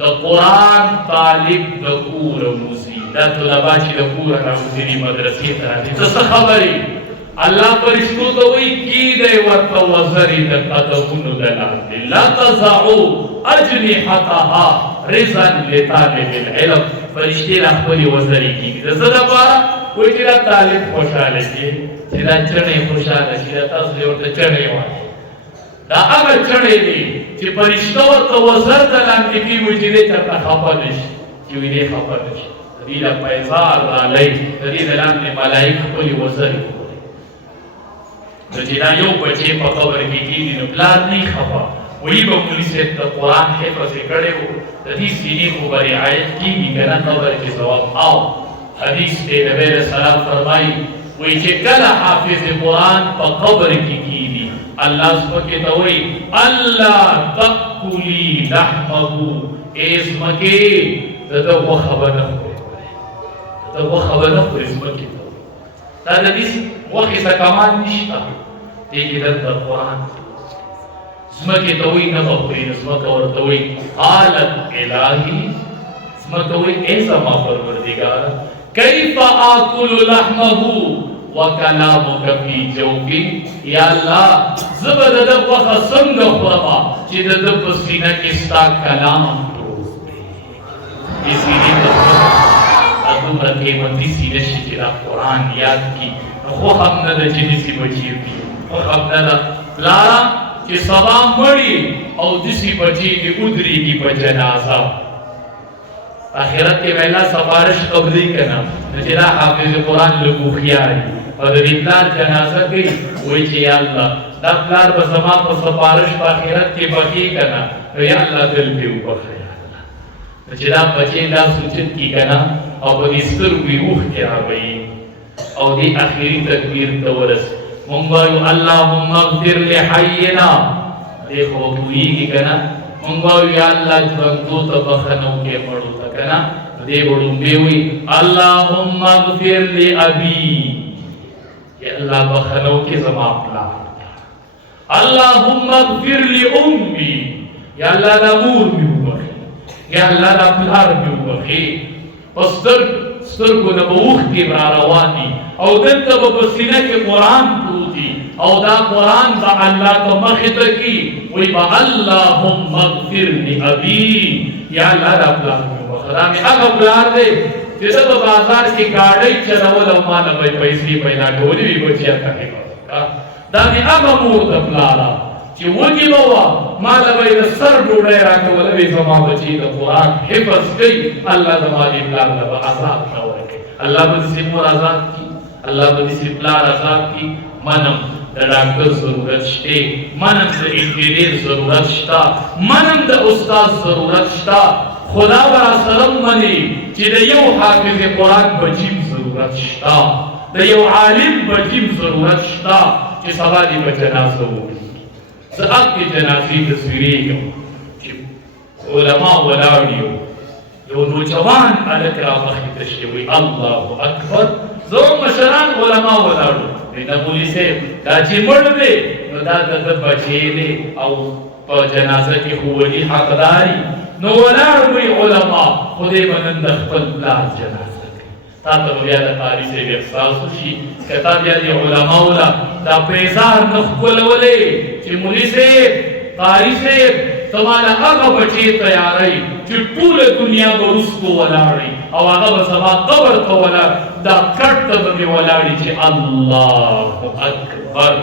د قرآن طالب د کوره وځي دا طلبا چې د کوره راوځي مدرسې ته راځي ته څه خبرې الله فرشتو ته وایي کیدی ورته وزرې د قدمونو د لاندې لا تضعوا اجنحتها رضا لطالب العلم فرشتې را خپلې وزرې کېږي د څه دپاره وایي چې دا طالب خوشحاله شي چې دا چڼې خوشحاله شي دا تاسو دې ورته چڼې وایي دا هغه چڼې دي چې فرشته ورته وزر د لاندې کېږي وایي چې دې چېرته خفه نه شي چې وایي دې خفه نه شي د دې له پیزار رالی د دې د لاندې ملایک خپلې وزرې نو چې دا یو بچی په قبر کې کېږي نو پلار نه یې خفه وایي به مولي صاحب د قرآن حفظ یې کړی و د دې سینې خو به رعایت کېږي که نه قبر کې ثواب او حدیث دی نبی علیه السلام فرمایي وایي چې کله حافظ قرآن په قبر کې کېږي الله ځمکې ته وایي الله تأکلي لحمه ای ځمکې د ده غوښه به نه خورې د ده غوښه به نه خورې ځمکې ته دا د دې غوښې څه کمال نشته دې کې دلته قرآن ځمکې ته وایي نه به خوري نو ځمکه ورته وایي قالت الهي ځمکه وایي ای زما پروردګاره کیف آکل لحمه وکلامک فی جوفی یا الله زه به د ده غوښه څنګه خورمه چې د ده په سینه کې ستا کلام پروت دی دې سینې ته دومره قیمتي سینه شي چې دا قرآن یاد کړي نو خوښ هم نه ده چې داسې بچي وي خوښ هم نه ده پلاره چې سبا مړي او داسې بچي دې ودرېږي په جنازه آخرت کې به الله سفارش قبلي که نه نو چې دا حافظ قرآن لږ هوښیار وي او د دې پلار جنازه کوي وایي چې یا الله دا پلار به زما په سفارش په آخرت کې بخي که نه نو یا الله دل پرې وبخه چې دا بچی دا سوچت کی کنا او په دې سترګو یې اوښکې راوړي او دې اخري تکبیر ته ورسي مونږ وایو اللهم اغفر لحینا دې خو به پوهېږي که نه مونږ وایو یا الله ژوندو ته بخښنه وکړې مړو ته که نه دې به ړومبې وایي اللهم اغفر لابي یا الله بخښنه وکړې زما پلار اللهم اغفر لامي یا الله دا مور مې وبخښي یا الله دا پلار مې وبخښي په سترګو نه به اوښکې را روانې او دلته به په سینه کې قرآن پروت وي او دا قرآن به الله ته مخې ته کړي وایي به اللهم اغفر لابي یا الله دا پلار مې وبخښه دا مې هغه پلار دی چې ده په بازار کې ګاډۍ چلول او ما نه به یې پیسې پیدا کولې وي بچیا ته دا مې هغه مور د پلاره چې وږې به وه ما له به یې د سر ډوډۍ راکوله وې زما بچي د قرآن حفظ کوي الله زما دې پلار له به عذاب نه ورکوي الله به داسې مور عذاب کړي الله به داسې پلار عذاب کړي منم د ډاکټر ضرورت شته منم د انجینر ضرورت شته منم د استاد ضرورت شته خدا به راسره مني چې د یو حافظ قرآن بچیم ضرورت شته د یو عالم بچیم ضرورت شته چې سبا دې به جنازه وکړي زه هغې جنازې تصویرېږم چې علما ولاړ یو نوجوان هلک را مخې ته شي وایي الله اکبر زه مشران علما ولاړو د مولوي صاحب دا چې مړ دی نو دا د بچی دی او په جنازه کې خو ولي حقداري نو ولاړ وي علما خدای منن د خپل پلار جنازه کوي تا ته بیا د قاري صاحب احساس وشي که تا بیا د علماو له دا پیزار نه ښکلولې چې مولوي صاحب قاري صاحب تمہارا هغه بچی تیاری چې ټوله دنیا به رسکو ولاړی او هغه به سبا قبر ته ولاړ دا کټ ته به مې ولاړي چې الله اکبر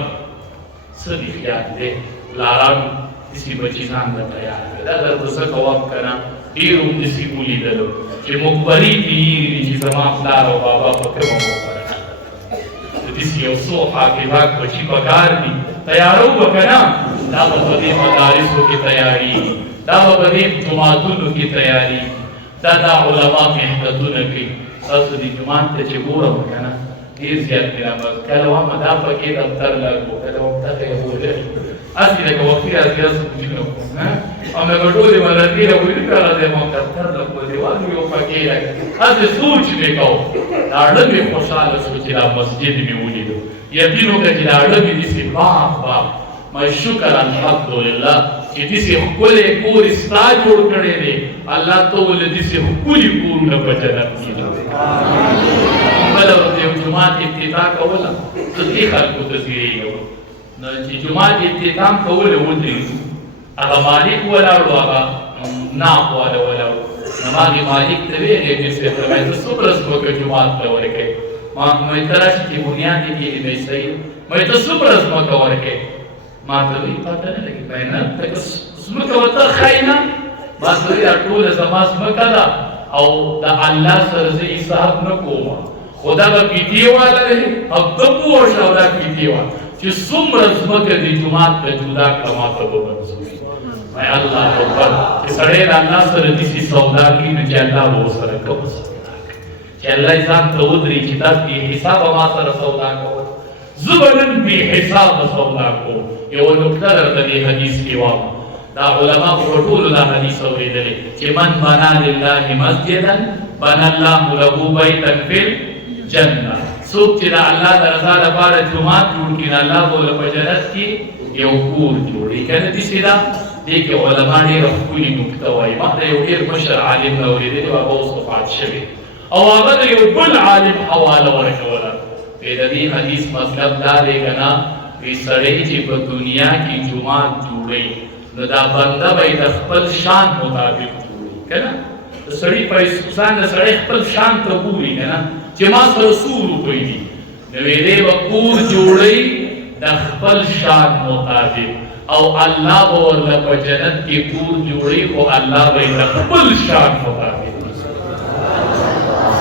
څه دې خیال دی پلارانو داسې بچي ځان ته تیار کړه دا درته څه کوم که نه ډېر هم داسې ولیدلو چې مقبرې ته یېري چې زما پلار او بابا په کومه مقبره داسې یو څو حافظات بچي پکار دي تیارو به که نه دا به په دې مدارسو کې تیاري دا به په دې جوماتونو کې تیاري دا علما محنتونه کوي تاسو دې جومات ته چې ګورم که نه ډېر زیات مې رابس کله واما دا پکې دفتر لږ و کله وم دغه یې بولې هسې لکه وختي راځي داسې کوچونه کوم او مې به ټولې ملګري راویلي کړه دی ما دفتر لږ په دیوال مې یو پکې لږ هسې سوچ مې کوم دا اړه مې خوشحاله شو چې دا مسجد مې ولیدو یقین وکړه چې دا اړه مې داسې باغ باغ ما شکر الحمدلله چې داسې ښکلی کور ستا جوړ کړی دی الله ته ولې داسې ښکلي کورونه په جنت کې بله ورځ یو جومات افتتاح کوله زه دې خلکو ته زیږېږم نو چې جومات افتتاح کوله ودرېږو هغه مالک ولاړو هغه ناق والا ولاړو نو ما هغې مالک ته ویلې مې صاحب ته مې ته څومره ځمکه جومات ته ورکوې مې ته راشي چې بنیاد یې کېږي مې صحیح مې ته څومره ځمکه ورکوې ما ته وایي پته نه لګي بینه ته که ځمکه ورته ښایي نه ما ته وایي دا ټوله زما ځمکه ده او د الله سره زه حساب نه کوم خو دغه پیتې والا دی او ته پوه شه او دا پیتې والا چې څومره ځمکه دې جومات ته جدا کړه ما ته به منظور وي وایي الله اکبر چې سړی د الله سره داسې سودا کوي نو چې الله به ورسره کومه سودا کوي چې الله یې ځان ته ودرېږي چې دا بې حسابه ما سره سودا کول زه به نن بې حسابه سودا کوم یوه نکته درته دې حدیث کې وایم دا علماء په ټولو دا حدیث اورېدلی چې من بنا لله مسجدا بنا الله له بیتا فی الجنه څوک چې د الله د رضا لپاره جومات جوړ کړي نو الله به له په جنت کې یو کور جوړوي که نه داسې ده دې کې علما ډېره ښکلې نکته وایي ما ته یو ډېر مشر عالم نه اورېدلی و هغه اوس وفات شوی او هغه د یو بل عالم حواله ورکوله د دې حدیث مطلب دا دی که نه وی سړی چې په دنیا کې جومات جوړوي نو دا بنده به یې د خپل شان مطابق جوړوي که نه د سړي پیسان د سړی خپل شان ته ګوري که نه چې ما سره څو روپۍ دي نو دی به کور جوړوي د خپل شان مطابق او الله به ورله په جنت کې کور جوړوي خو الله به یې د خپل شان مطابق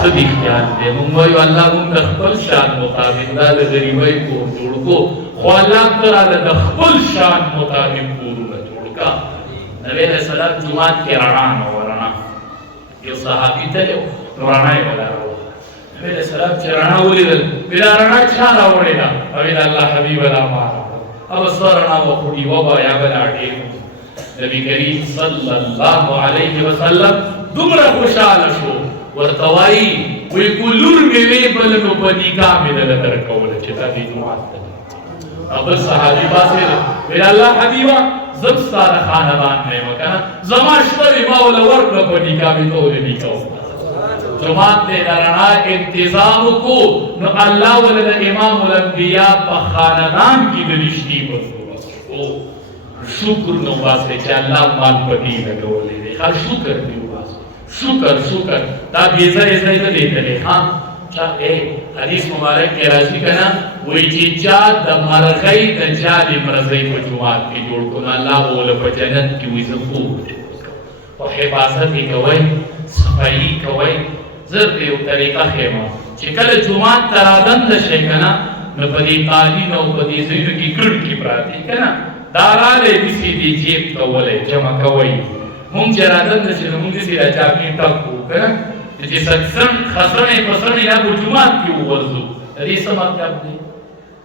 څه دې خیال دی مونږ وایو الله مونږ د خپل شان مطابق دا د غریبۍ کور جوړ کړو خو الله تعالی د خپل شان مطابق کورونه جوړ کړه نبی علیه السلام جومات کې رڼا نه وه رڼا یو صحابي تللی و نو رڼا یې ولاړه وه نبی علیه السلام چې رڼا ولیدل وایي دا رڼا چا راوړې ده وایي د الله حبیبه دا ما راوړه هغه څه رڼا به خو ډېوه به یا به لا ډېر نبي کریم صلی الله علیه وسلم دومره خوشحاله شو ورته وایي وایي که لور مې وې بله نو په نکاح مې دله درکوله چې دا دې جومات ته بل صحابي پاسېده ویل الله حبیبه زه ستا د خاندان نه یم که نه زما شته وي ما وله ورکړه په نکاح مې ته ولې نکاح وکړه جومات دی د رڼا انتظام وکړو نو الله وله د امام الانبیا په خاندان کې د رښتې بندوبست شو شکر نو وباسئ چې الله مال په دې لګولی دی ښه شکر دې وباسئ شکر دا بې ځایه ځای نه دی تللی ها حدیث مبارک کې راځي که نه وایي چې چا د مرغۍ د چا د مرزۍ په جومات کې جوړ کړو نو الله به ولله په جنت کې وایي زه کور خو حفاظت یې کوئ صفایي کوئ زه ته یو طریقه ښیم چې کله جومات ته رادنده شئ که نه نو په دې قالین او په دې ځایونو کې کړکۍ پراتې که نه دا رالی داسې دې جیب ته ولئ جمع کوئ مونږ چې رادنده شي نو مونږ داسې را چاپې ټک کړو که نه چې خسرنې پسرنې یا په جومات کې وغورځو د دې څه مطلب دی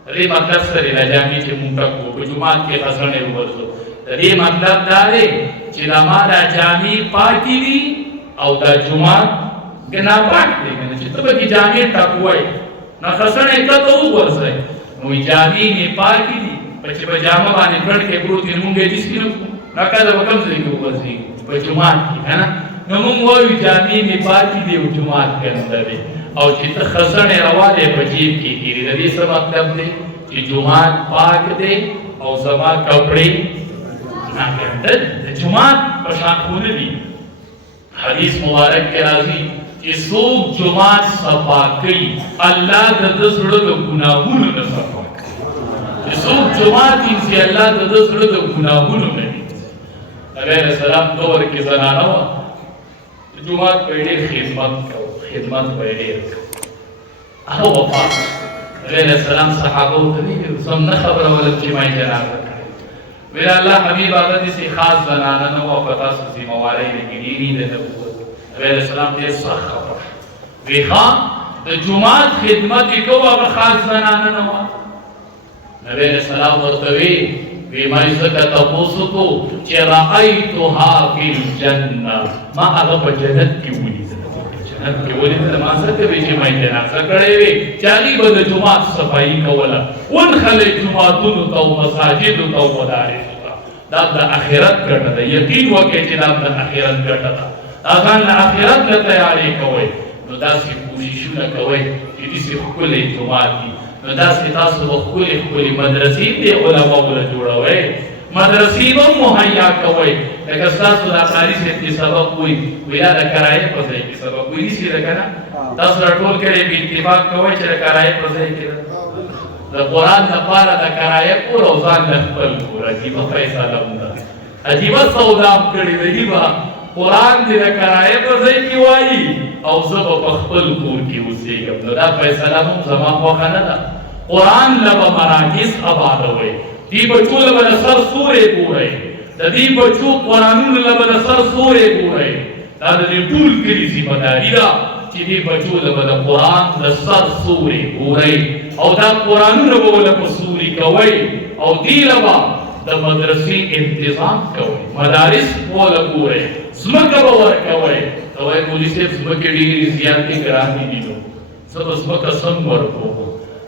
د دې مطلب څه دی دا جامې چې مونږ ټک کړو په جومات کې خسرنې وغورځو د دې مطلب دا دی چې زما دا جامې پاکې دي او دا جومات ناپاک دی که نه چې ته پکې جامې ټکوئ نو خسرنې ته ته وغورځئ نو جامې مې پاکې دي چې په جامه باندې پړ کې پروت یې مونږ یې داسې نه کړو راکاله به کوم ځای کې وغورځېږو په جومات کې که نه نو مونږ وایو جامې مې پاکې دي او جومات ګنده دی او چې ته خزنې روانې په جیب کې کېږي د دې څه مطلب دی چې جومات پاک دی او زما کپړې ناګنده دي د جومات په شان خو نه دي حدیث مبارک کې راځي چې څوک جومات صفا کوي الله د ده زړه د ګناهونو نه صفا کوي چې څوک جومات وینځي الله د ده زړه د ګناهونو نه وینځي نبی علیه السلام دور کې زنانه وه جومات په ډېر خدمت به یې ډېر کوو هغه وفات نبی علیه السلام صحابو ته ویلي سم نه خبرولم چې ما یې جنازه کړې ویل الله حبیب هغه داسې خاص زنانه نه وه په تاسو ذمهوارۍ نه کې ډېرې د نبوت نبی علیه السلام ډېر سخت خبره وی ښه د جومات خدمت یې کوو هغه خاص زنانه نه وه نبی علیه السلام ورته وی ما یې ځکه تپوس وکړو چې رأیتها فی الجنه ما هغه په جنت کې ولیدله جنت کې ولیدله ما څه کوي چې ما یې جنازه کړې وې چې هغې به د جومات صفایي کوله ونښلئ جوماتونو ته او مساجدو ته او مدارسو ته دا د آخرت ګټه ده یقین وکړئ چې دا د آخرت ګټه ده دا ځان له آخرت نه تیارې کوئ نو داسې کوششونه کوئ چې داسې ښکلی جومات وي نو داسې تاسو به ښکلې مدرسې دې علماو له جوړوئ مدرسې به مهیا کوئ لکه ستاسو د قاري صاحب چې سبق وایي وایي دا د کرایې په ځای کې سبق وایي داسې ده که نه تاسو راټول کړئ بې اتفاق کوئ چې د کرایې په ځای کې ده د قرآن دپاره د کرایه کور او ځان له خپل کور عجیبه فیصله هم ده عجیبه سودا هم کړې ده عجیبه قرآن دې د کرایه په ځای کې وایي او زه به په خپل کور کې اوسېږم نو دا فیصله هم زما خوښه نه ده قرآن له به مراکز آبادوئ دې بچو له به د سر سورې ګورئ د دې بچو قرآنونو له به د سر سورې ګورئ دا د دې ټول کلي ذمهداري ده چې دې بچو له به د قرآن د سر سورې ګورئ او دا قرآنونه به له په سوري کوئ او دې له به د مدرسې انتظام کوئ مدارس وله ګورئ ځمکه به ورکوئ ته وایي مولي صاحب ځمکې ډېرې زیاتې ګرانې دي نو زه به ځمکه څنګه ورکوم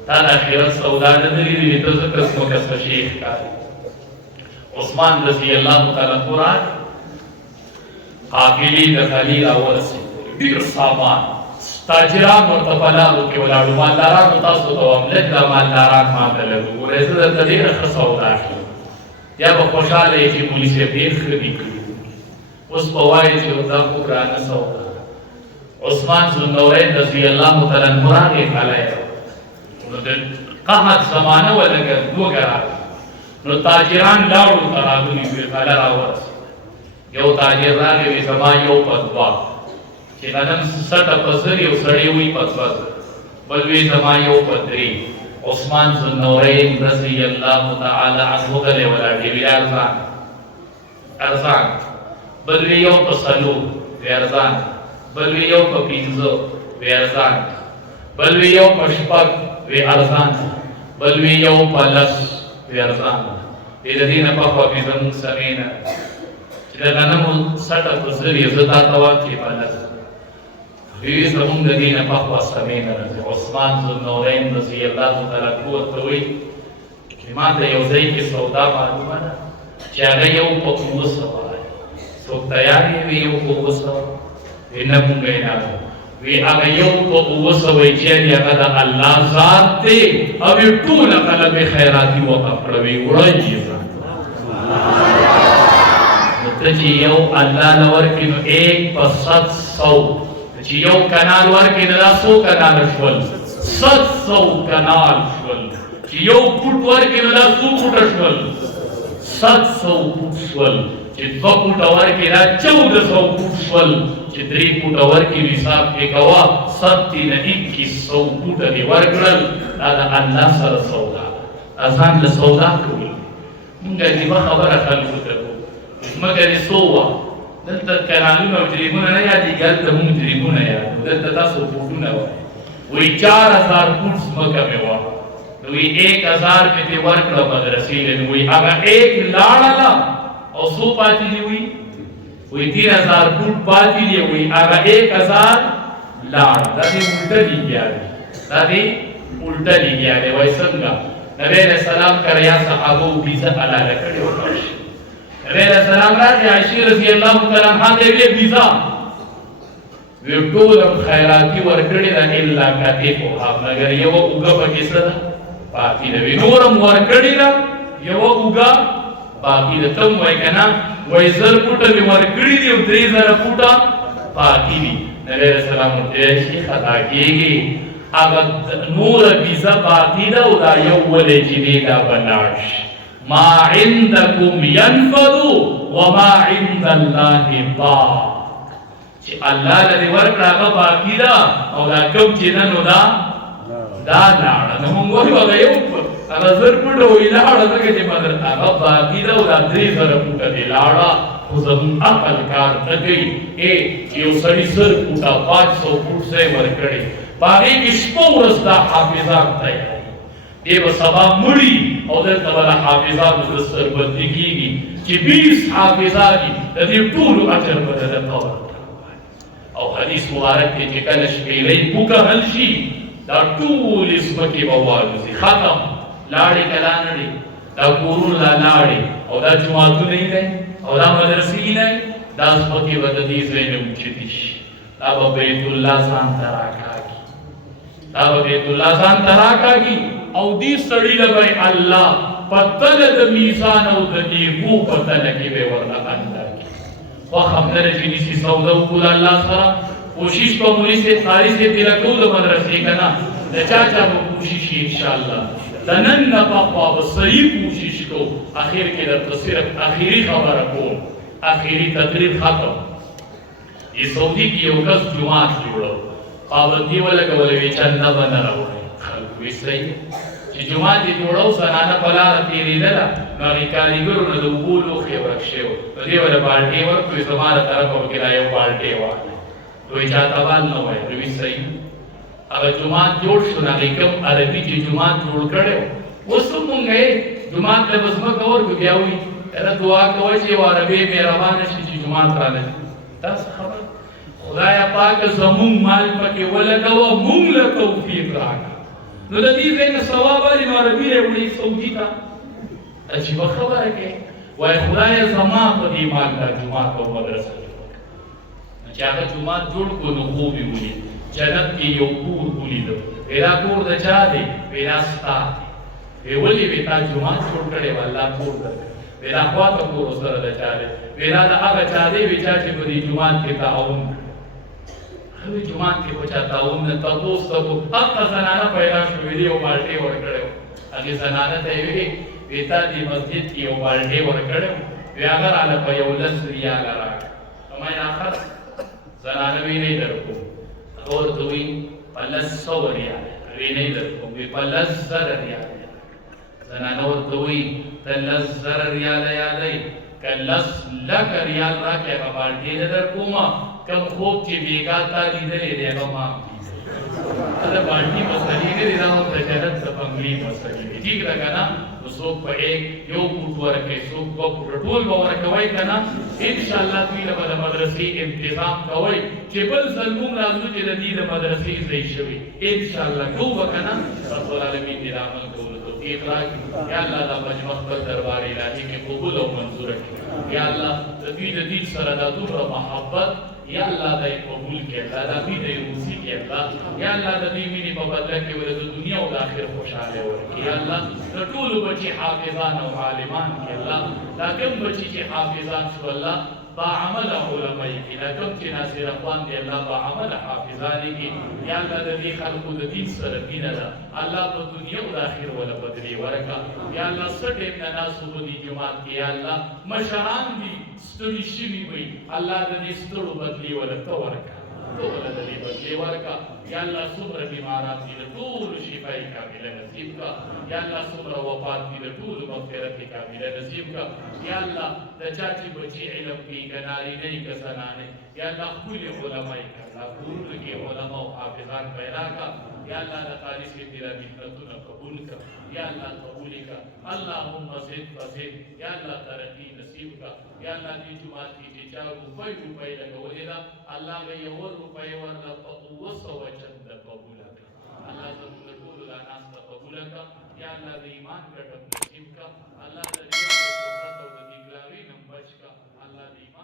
تا د آخرت سودا نه ده لیدلې ته ځکه ځمکه څه شی ښکاري عثمان رضی الله تعالی عنه راغی قافلې د خلیل راورسېدلې ډېر سامان تاجران ورته په لارو کې ولاړو مالدارانو تاسو ته وایم لږ دا مالداران ماته لږ وګورئ زه درته ډېره ښه سودا اخلم یا به خوشحاله یې چې مولي صاحب ډېر ښه دي کړي اوس به وایي چې دا خو ګرانه سودا عثمان ذوالنورین رضی الله تعالی عنه راغی کالی نو د قحط زمانه وه لږه لوږه راغله نو تاجران لاړو ته راغلي وې کاله راورسېد یو تاجر راغی وی زما یو په دوه چې غنم سټه په زر یو سړی وي په دوه زره بل وی زما یو په درې عثمان ذوالنورین رضی الله تعالی عنه غلی ولاړ دی وی ارزان بل وی یو په څلور وی ارزان بل وی یو په پنځه وی ارزان بل وی یو په شپږ وی ارزان بل وی یو په لس وی ارزان د دې نه په خوا کې زموږ سمې نه چې د غنمو سټه په زر یې زه تا ته وایم چې په لس وی زموږ د دې نه په خوا سمې نه راځي عثمان ذوالنورین رضی الله تعالی عنه ورته وایي چې ما ته یو ځای کې سودا معلومه ده چې هغه یو په 900 څوک تیار وي یو په 900 وی نه مونږ یې نه وی هغه یو په 900 چې هغه د الله ذات دی او ټول قلب خیراتي وقف کړوي وړي ځان ته چې یو الله لور کې نو 1 په 700 چې یو کانال ورکې نه دا 100 کانال شول 700 کانال شول چې یو فوټ ورکې نه دا 100 فوټه شول 700 فوټ شول چې 2 فوټه ورکې دا 1400 فوټ شول چې 3 فوټه ورکې حساب کې کوه 7 نه 2100 فوټه دې ورکړل دا د الله سره سودا ځان له سودا کوي موږ دې خبره خلکو ته مګر یې سووا دلته کانالونه او جریبونه نه یادېږي هلته مونږ جریبونه یادو دلته تاسو فوټونه وایي وایي 4000 فوټ ځمکه مې وه نو وایي 1000 مې ترې ورکړه مدرسې له نو وایي هغه 1 لاړله او څو پاتې دي وایي 3000 فوټ پاتې دي وایي هغه 1000 لاړ دا دې الټه لګیا دی دا دې الټه لګیا دی وایي څنګه نبی علیہ السلام کریا صحابو بیزا علاله کړي ورشي نبی علیہ السلام راځي عائشہ رضی الله تعالی عنها دې بیزا وی ټول خیراتی ورکړي دا الا کتفها مگر یو وګه پکې سره باقی دی نورم ورکړي دا یو وګه باقی د تم وای کنه وای زر پټه دی ورکړي دی 3000 پټه باقی دی نبی علیہ السلام ته شي خطا کیږي هغه نور بیزا باقی دا او دا یو ولې چې دی دا بناش ما عندكم ينفذ وما عند الله باق چې الله لري ورکړه هغه باقی دا او دا کوم چې نن دا لاړه نو موږ وایو هغه یو هغه زر پټه وی لاړه څنګه چې بدر هغه باقی دا او دا 3000 پټه دی لاړه خو زمون عقل کار نه کوي چې یو سړي زر پټه 500 پټ سه ورکړي باقي کې شپه ورځ دا حافظان تیار دی به سبا مړي او دلته به حافظان د سربندي کېږي چې 20 حافظان دي د دې ټولو اجر به درته او حدیث مبارک کې چې کله شپېلۍ وکهل شي دا ټول ځمکې به والوځي ختم لاړې کله نه دي دا کورونه لاړې او دا جوماتونه یې دی او دا مدرسې یې دی دا ځمکې به د دې ځای نه اوچتې شي دا به بیت الله ځان ته راکاږي دا به بیت الله ځان ته راکاږي او دې سړي له به الله په تله د میزان او د نیکو په تله کې به ورله اندر وخم درجه نسی سودا وکول الله سره کوشش په مولوی سے قاری سے تلکو د مدرسې کنا د چا کوشش ان شاء الله لنن نبقى بصری کوشش کو اخر کې د صرف اخیری خبره کو اخیری تقریر ختم یہ سعودی کی یو کس جماعت جوړو پابندی ولا کولوي چنده باندې راوړي خلک وې صحیح چې جماعت جوړو سنانه پلا تیریدل نو کاریګرو نه وګولو خبرک شو دې ولا بالټي ورکوي زماره طرف وکړای یو بالټي وای دوی چاته وال نو وای دوی صحیح هغه جماعت جوړ شو نه کوم عربي چې جماعت جوړ کړو اوس مونږه جماعت له بسمه کور بیا وي دا دعا کوي چې عربي مهربان شي چې جماعت راځي تاسو خبر خدای پاک زمون مال پکې ولګاو مونږ له توفیق راکړه نو د دې څنګه ثواب لري نو عربي وړي سعودي ته چې په خبره کې وای خدای زما په دې مال د جماعت او مدرسه چې هغه جماعت جوړ کو نو خو به ولي جنت کې یو کور ولید پیدا کور د چا دی پیدا ستا دی ولي به تا جماعت جوړ کړي والله کور درک پیدا خوا ته کور سره د چا دی پیدا د هغه چا دی چې په دې جماعت کې تعاون هغه جماعت کې پچا تعاون نه تاسو ته هغه زنانه پیدا شوې دی او بالټي ورکړو هغه زنانه ته وی ویتا دی مسجد کې او بالټي ورکړو بیا هغه علی په یو لس ریال راک ما یې اخر زنانه وی نه درکو اور دوی پلس 100 ریال وی نه درکو وی پلس 100 ریال زنانه ور دوی پلس 100 ریال یادای کلس لک ریال راکې په بالټي نه درکوما کم خوب چې بیګا تا لیدلې دی هغه ما دا باندې مسلې دې دا او د جنت د بنگلي مسلې دي ٹھیک راګانا څوک په یو پټ ورکه څوک په ټول ورکوي کنه ان شاء الله دوی له مدرسې تنظیم کوي چې بل ظلم راځي چې د دې مدرسې ځای شوی ان شاء الله کوو کنه رب العالمین دې عمل کوو توفیق راکړي یا الله د مجمع دربار الهي کې قبول او منظور کړي یا الله د دې سره د دوه محبت یا الله دې قبول کړي الله دې روزي کړي الله یا الله دې مینه په بدل کې ول د دنیا او د آخرت خوشاله ورکړي یا الله د ټول بچي حافظان او عالمان کړي الله دا کوم بچي چې حافظان شو الله با عمل علماء کې دا کوم چې ناصر اخوان دې الله با عمل حافظان کې یا الله دې خلقو د دین سره بینه ده الله په دنیا او د آخرت ول بدري ورکړي یا الله سټه نه ناسو دې جماعت کې یا الله مشران دي ستړي شوي وي الله دې ستړو بدلی ورکړي ورکړه ټول دې بدلی ورکړه یا الله څومره بیماران دي ټول شفای کامله نصیب کا یا الله څومره وفات دي ټول مغفرت کامله نصیب کا یا الله د چاچی بچی علم کې کناری نه کسانانه یا الله کل علماء کا الله ټول کې علماء او حافظان پیدا کا یا الله د قاری سے تیرا محنتونه قبول کا یا الله قبول کا اللهم زد فزد یا الله ترقی نصیب کا یا الله دې جماعت کې چې 4 روپۍ لګولې دا الله به یو روپۍ ورله په 200 چند قبول کړي الله زموږ ټول لا ناس قبول کړي یا الله د ایمان ګټه نصیب کا، الله د دې شهرت او د دیګلاوي نه بچ کا، الله د ایمان